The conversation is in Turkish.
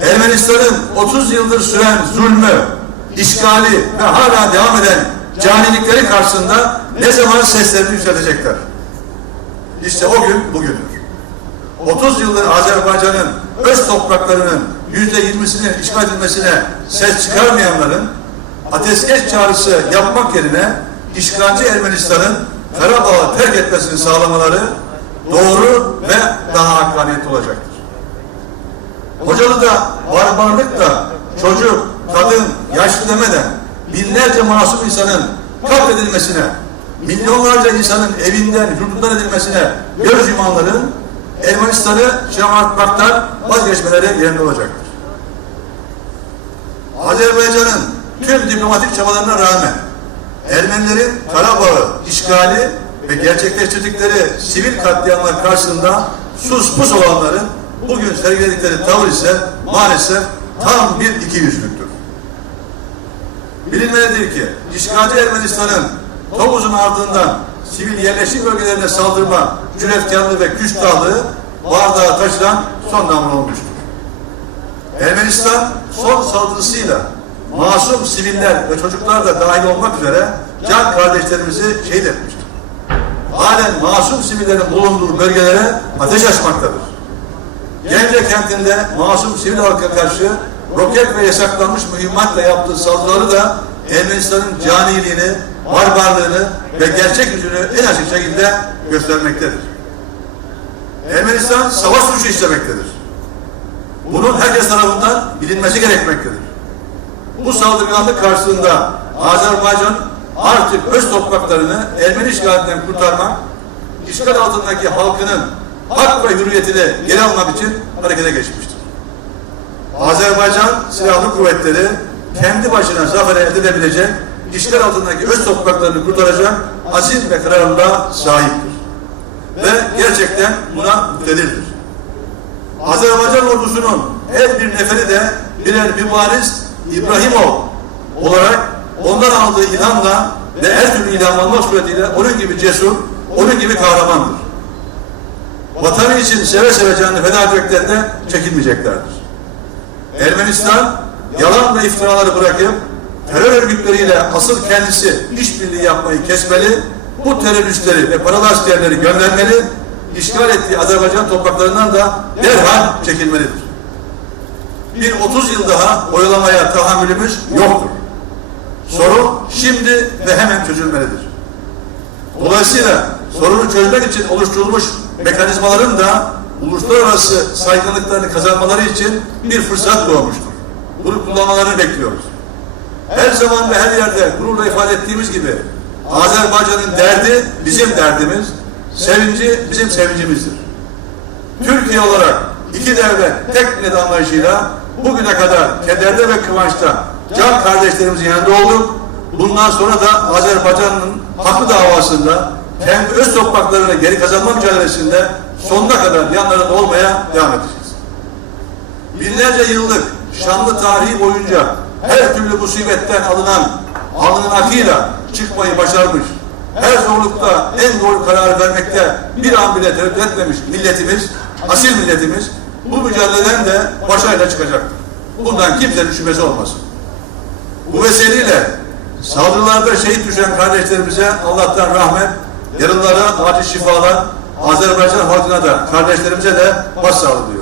Ermenistan'ın 30 yıldır süren zulmü, işgali ve hala devam eden canilikleri karşısında ne zaman seslerini yükseltecekler? İşte o gün bugündür. 30 yıldır Azerbaycan'ın öz topraklarının yüzde yirmisinin işgal edilmesine ses çıkarmayanların ateşkes çağrısı yapmak yerine işgalci Ermenistan'ın Karabağ'ı terk etmesini sağlamaları doğru ve daha hakkaniyetli olacaktır. Hocalı'da barbarlıkla çocuk, kadın, yaşlı demeden binlerce masum insanın katledilmesine, milyonlarca insanın evinden, yurdundan edilmesine göz yumanların Ermenistan'ı şamartmaktan vazgeçmeleri yerinde olacaktır. Azerbaycan'ın tüm diplomatik çabalarına rağmen Ermenilerin Karabağ'ı işgali ve gerçekleştirdikleri sivil katliamlar karşısında sus pus olanların bugün sergiledikleri tavır ise maalesef tam bir iki yüzlüktür. Bilinmelidir ki işgalci Ermenistan'ın Tovuz'un ardından sivil yerleşim bölgelerine saldırma cüretkarlığı ve küstahlığı bardağa taşıran son damla olmuştur. Ermenistan son saldırısıyla masum siviller ve çocuklar da dahil olmak üzere can kardeşlerimizi şehit etmiştir. Halen masum sivillerin bulunduğu bölgelere ateş açmaktadır. Gence kentinde masum sivil halka karşı roket ve yasaklanmış mühimmatla yaptığı saldırıları da Ermenistan'ın caniliğini, barbarlığını ve gerçek yüzünü en açık şekilde göstermektedir. Ermenistan savaş suçu işlemektedir. Bunun herkes tarafından bilinmesi gerekmektedir. Bu saldırganlık karşısında Azerbaycan artık öz topraklarını Ermeni işgalinden kurtarmak, işgal altındaki halkının hak ve hürriyetini geri almak için harekete geçmiştir. Azerbaycan Silahlı Kuvvetleri kendi başına zafer elde edebilecek, işgal altındaki öz topraklarını kurtaracak azim ve kararlılığa sahiptir. Ve gerçekten buna muktedirdir. Azerbaycan ordusunun her bir neferi de birer mübariz İbrahimov olarak ondan aldığı ilhamla ve her türlü ilhamlanma suretiyle onun gibi cesur, onun gibi kahramandır. Vatanı için seve seve canını feda etmeklerinde çekinmeyeceklerdir. Ermenistan yalan ve iftiraları bırakıp terör örgütleriyle asıl kendisi işbirliği yapmayı kesmeli, bu teröristleri ve paralı askerleri göndermeli, işgal ettiği Azerbaycan topraklarından da derhal çekilmelidir. Bir 30 yıl daha oyalamaya tahammülümüz yoktur. Sorun şimdi ve hemen çözülmelidir. Dolayısıyla sorunu çözmek için oluşturulmuş mekanizmaların da uluslararası saygınlıklarını kazanmaları için bir fırsat doğmuştur. Bunu kullanmalarını bekliyoruz. Her zaman ve her yerde gururla ifade ettiğimiz gibi Azerbaycan'ın derdi bizim derdimiz, sevinci bizim sevincimizdir. Türkiye olarak iki devlet tek millet anlayışıyla bugüne kadar kederde ve kıvançta can kardeşlerimizin yanında olduk. Bundan sonra da Azerbaycan'ın haklı davasında kendi öz topraklarını geri kazanma mücadelesinde sonuna kadar yanlarında olmaya devam edeceğiz. Binlerce yıllık şanlı tarihi boyunca her türlü musibetten alınan alnının akıyla çıkmayı başarmış, her zorlukta en doğru karar vermekte bir an bile tereddüt etmemiş milletimiz, asil milletimiz bu mücadeleden de başarıyla çıkacaktır. Bundan kimsenin şüphesi olmasın. Bu vesileyle saldırılarda şehit düşen kardeşlerimize Allah'tan rahmet, yaralılara acil şifalar, Azerbaycan halkına da kardeşlerimize de başsağlığı diliyorum.